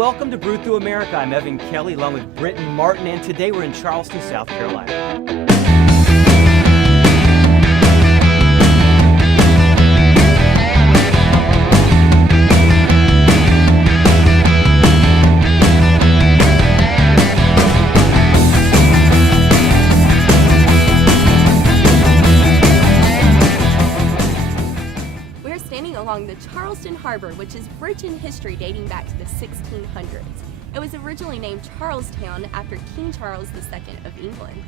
welcome to Brew Through America. I'm Evan Kelly along with Britton Martin, and today we're in Charleston, South Carolina. Along the Charleston Harbor, which is rich in history dating back to the 1600s. It was originally named Charlestown after King Charles II of England.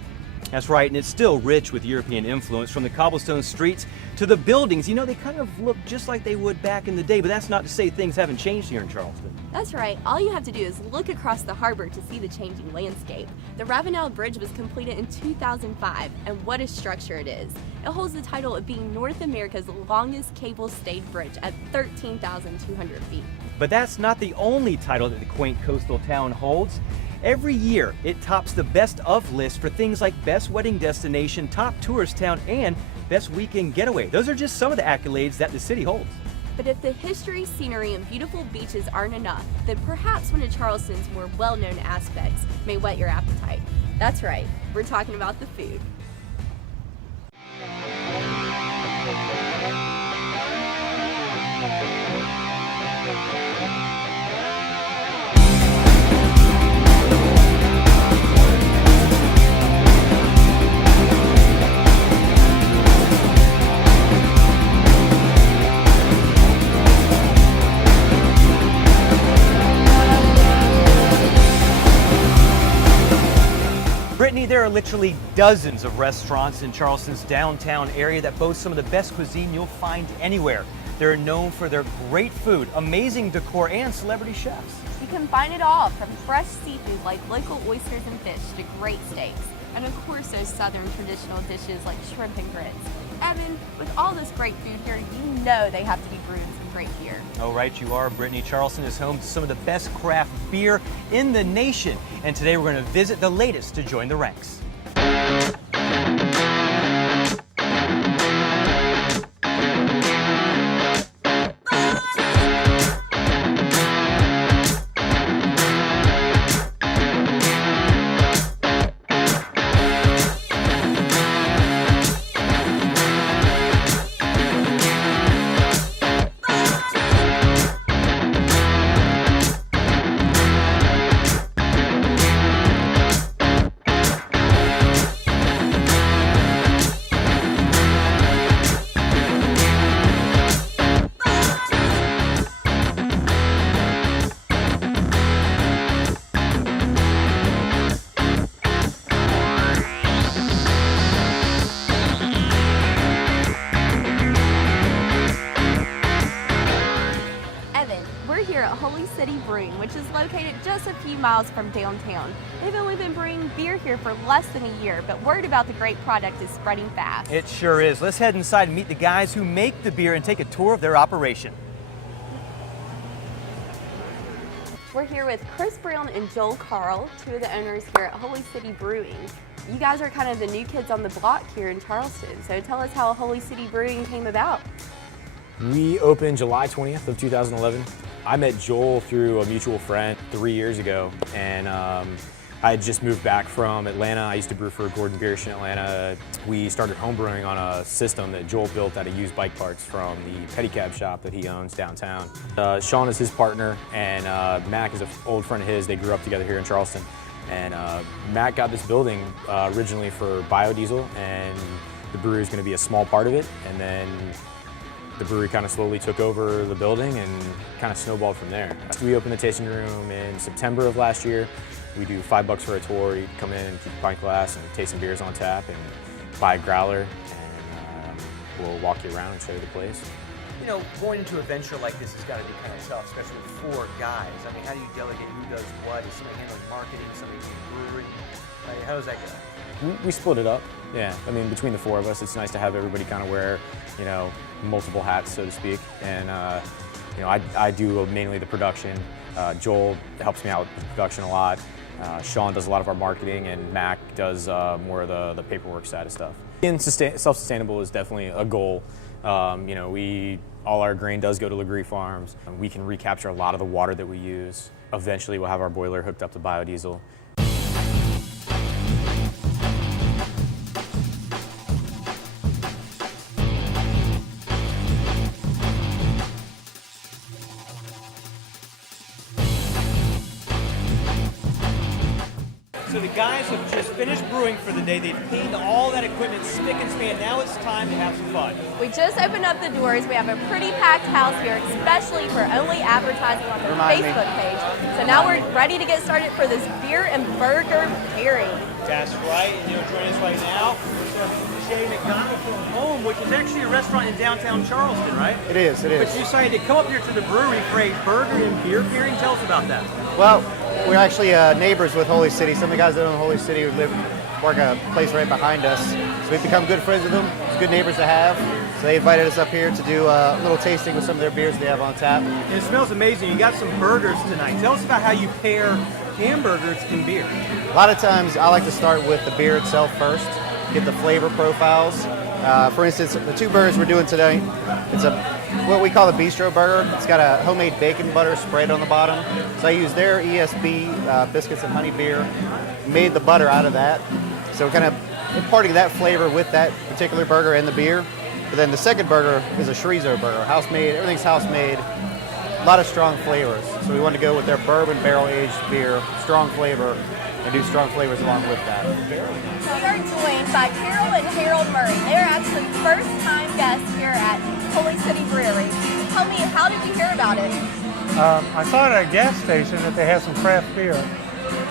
That's right, and it's still rich with European influence, from the cobblestone streets to the buildings. You know, they kind of look just like they would back in the day, but that's not to say things haven't changed here in Charleston. That's right. All you have to do is look across the harbor to see the changing landscape. The Ravenel Bridge was completed in 2005, and what a structure it is. It holds the title of being North America's longest cable-stayed bridge at 13,200 feet. But that's not the only title that the quaint coastal town holds. Every year, it tops the best of list for things like Best Wedding Destination, Top Tourist Town, and Best Weekend Getaway. Those are just some of the accolades that the city holds. But if the history, scenery, and beautiful beaches aren't enough, then perhaps one of Charleston's more well-known aspects may whet your appetite. That's right, we're talking about the food. Brittany, there are literally dozens of restaurants in Charleston's downtown area that boast some of the best cuisine you'll find anywhere. They're known for their great food, amazing decor, and celebrity chefs. You can find it all, from fresh seafood like local oysters and fish to great steaks. And of course those southern traditional dishes like shrimp and grits. Evan, with all this great food here, you know they have to be brewed some great beer. Oh, right you are, Brittany. Charleston is home to some of the best craft beer in the nation. And today we're going to visit the latest to join the ranks. Brewing, which is located just a few miles from downtown. They've only been brewing beer here for less than a year, but word about the great product is spreading fast. It sure is. Let's head inside and meet the guys who make the beer and take a tour of their operation. We're here with Chris Brown and Joel Carl, two of the owners here at Holy City Brewing. You guys are kind of the new kids on the block here in Charleston, so tell us how Holy City Brewing came about. We opened July 20th of 2011. I met Joel through a mutual friend 3 years ago, and I had just moved back from Atlanta. I used to brew for Gordon Biersch in Atlanta. We started home brewing on a system that Joel built out of used bike parts from the pedicab shop that he owns downtown. Sean is his partner, and Mac is an old friend of his. They grew up together here in Charleston. And Mac got this building originally for biodiesel, and the brewery is going to be a small part of it. And then the brewery kind of slowly took over the building and kind of snowballed from there. We opened the tasting room in September of last year. We do $5 for a tour. You come in and keep a pint glass and taste some beers on tap and buy a growler, and we'll walk you around and show you the place. You know, going into a venture like this has got to be kind of tough, especially with 4 guys. I mean, how do you delegate who does what? Is somebody handling marketing, somebody doing brewery? How does that go? We split it up, yeah. I mean, between the 4 of us, it's nice to have everybody kind of wear, you know, multiple hats, so to speak. And, you know, I do mainly the production. Joel helps me out with the production a lot. Sean does a lot of our marketing, and Mac does more of the paperwork side of stuff. Being self-sustainable is definitely a goal. You know, all our grain does go to Legree Farms. We can recapture a lot of the water that we use. Eventually, we'll have our boiler hooked up to biodiesel. So the guys have just finished brewing for the day. They've cleaned all that equipment spick and span. Now it's time to have some fun. We just opened up the doors. We have a pretty packed house here, especially for only advertising on their Facebook page. So now we're ready to get started for this beer and burger pairing. That's right. And joining us right now, we're serving Shay McDonald from HOM, which is actually a restaurant in downtown Charleston, right? It is. But you decided to come up here to the brewery for a burger and beer pairing. Tell us about that. Well, we're actually neighbors with Holy City. Some of the guys that own Holy City work a place right behind us. So we've become good friends with them. It's good neighbors to have. So they invited us up here to do a little tasting with some of their beers they have on tap. And it smells amazing. You got some burgers tonight. Tell us about how you pair hamburgers and beer. A lot of times I like to start with the beer itself first, get the flavor profiles. For instance, the two burgers we're doing today, it's what we call a bistro burger. It's got a homemade bacon butter spread on the bottom. So I use their ESB biscuits and honey beer, made the butter out of that. So kind of imparting that flavor with that particular burger and the beer. But then the second burger is a chorizo burger, house made, everything's house made. A lot of strong flavors. So we wanted to go with their bourbon barrel aged beer, strong flavor, and do strong flavors along with that. We are joined by Carol and Harold Murray. They're actually first-time guests here at Holy City Brewery. Tell me, how did you hear about it? I saw at a gas station that they had some craft beer,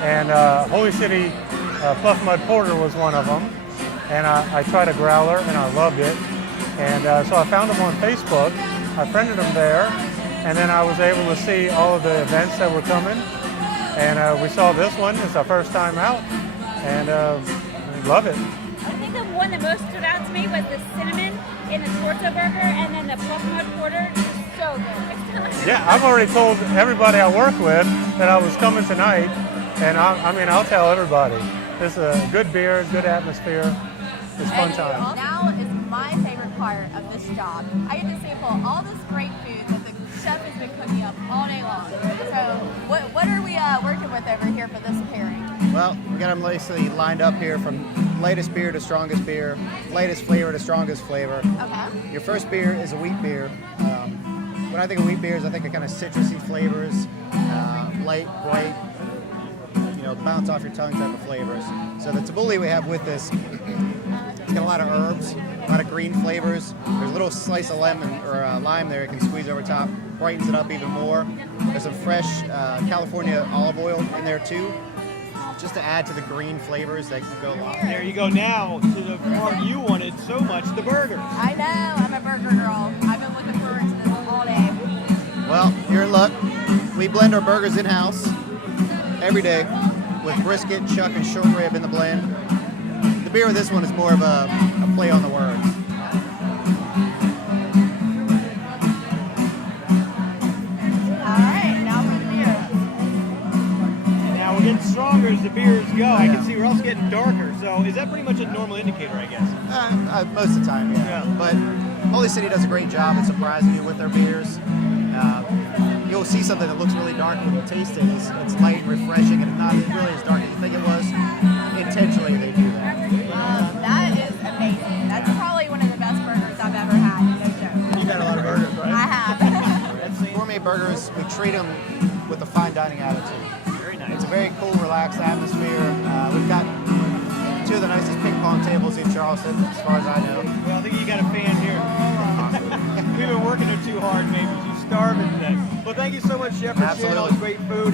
and Holy City Puff Mud Porter was one of them. And I tried a growler, and I loved it. And so I found them on Facebook. I friended them there, and then I was able to see all of the events that were coming. And we saw this one. It's our first time out, and we love it. I think the one that most stood out to me was the cinnamon in the torta burger, and then the Puff Mud Porter. So good. Yeah, I've already told everybody I work with that I was coming tonight, and I mean, I'll tell everybody. It's a good beer, good atmosphere. It's fun time. Now is my favorite part of this job. I get to sample all this great food that the chef has been cooking up all day long. So what are we working with over here for this pairing? Well, we got them basically lined up here from lightest beer to strongest beer, lightest flavor to strongest flavor. Okay. Your first beer is a wheat beer. When I think of wheat beers, I think of kind of citrusy flavors, light, bright, bounce off your tongue type of flavors. So the tabbouleh we have with this, it's got a lot of herbs, a lot of green flavors. There's a little slice of lemon or lime there you can squeeze over top, brightens it up even more. There's some fresh California olive oil in there too, just to add to the green flavors that go along. There you go now to the part you wanted so much, the burger. I know, I'm a burger girl. I've been looking forward to this all day. Well, you're in luck. We blend our burgers in-house every day with brisket, chuck, and short rib in the blend. The beer with this one is more of a play on the words. Alright, now for the beer. Now we're getting stronger as the beers go. I can see we're also getting darker. So is that pretty much a normal indicator, I guess? Most of the time, yeah. But Holy City does a great job at surprising you with their beers. You'll see something that looks really dark when you taste it. It's light and refreshing, and it's not really as dark as you think it was. Intentionally, they do that. That is amazing. That's probably one of the best burgers I've ever had. No joke. You've had a lot of burgers, right? I have. Gourmet burgers, we treat them with a fine dining attitude. Very nice. It's a very cool, relaxed atmosphere. We've got two of the nicest ping pong tables in Charleston, as far as I know. Well, I think you got a fan here. We've been working there too hard, maybe. You're starving today. Well, thank you so much, Chef, for sharing all this great food.